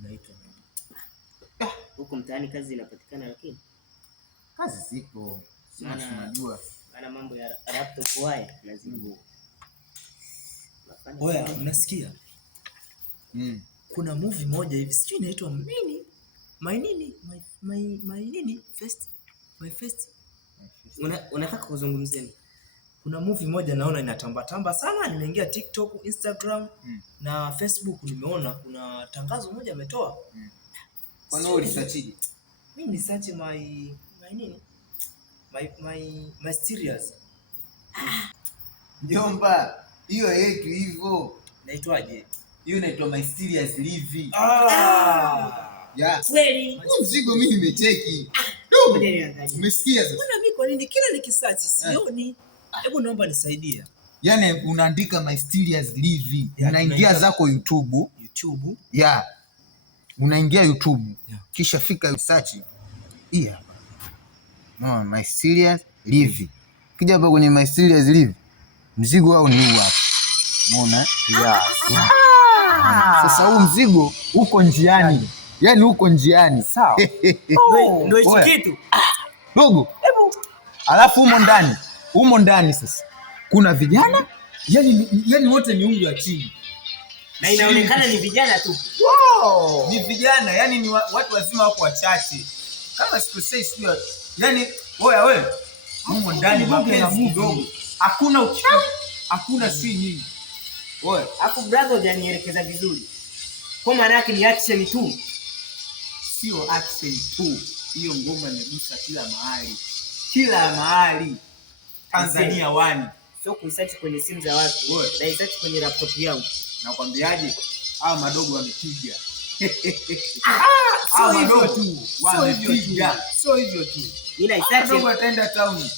Unaitwa huko mtaani kazi inapatikana, lakini kazi zipo. Unajua maana mambo ya laptop haya lazima. Oya, unasikia? Kuna movie moja hivi sijui inaitwa nini? My first. Unataka kuzungumzia nini? Kuna movie moja naona inatamba sana, nimeingia TikTok, Instagram na Facebook, nimeona kuna tangazo moja ametoa. Kwa nini ulisearch? Mimi ni search my serious. Jomba, hiyo yetu hivyo. Naitwaje? Hiyo inaitwa My Serious Live. Ya. Kweli. Mzigo mimi nimecheki. Umesikia sasa? Mbona mimi kwa nini kila nikisearch sioni? Hebu naomba nisaidie. Yaani unaandika My Serious Live, unaingia zako YouTube. Yeah. Unaingia YouTube. Kisha fika search. Hii hapa. No, My Serious Live. Kija hapa kwenye My Serious Live, mzigo wao ni huu hapa. Umeona? Sasa huu mzigo uko njiani. Yaani uko njiani. Sawa. Ndio hicho kitu. Dogo. Alafu humo ndani sasa kuna vijana, yani wote ni umri wa chini. Na inaonekana ni vijana tu. Wow! Ni vijana, yani ni watu wazima wako wachache. Kama sikosei sio. Yani wewe humo ndani mapenzi kidogo. Hakuna uchawi, hakuna si nini. Wewe, hapo brother hujanielekeza vizuri. Kwa maana yake ni action tu. Sio action tu. Hiyo ngoma imegusa kila mahali. Tanzania wani. Sio kuisearch kwenye simu za watu. Wewe, na isearch kwenye laptop yangu. Nakwambiaje? Hao madogo wamepiga. Sio hivyo tu. Wamepiga. Sio hivyo tu. Ila isearch dogo ataenda town.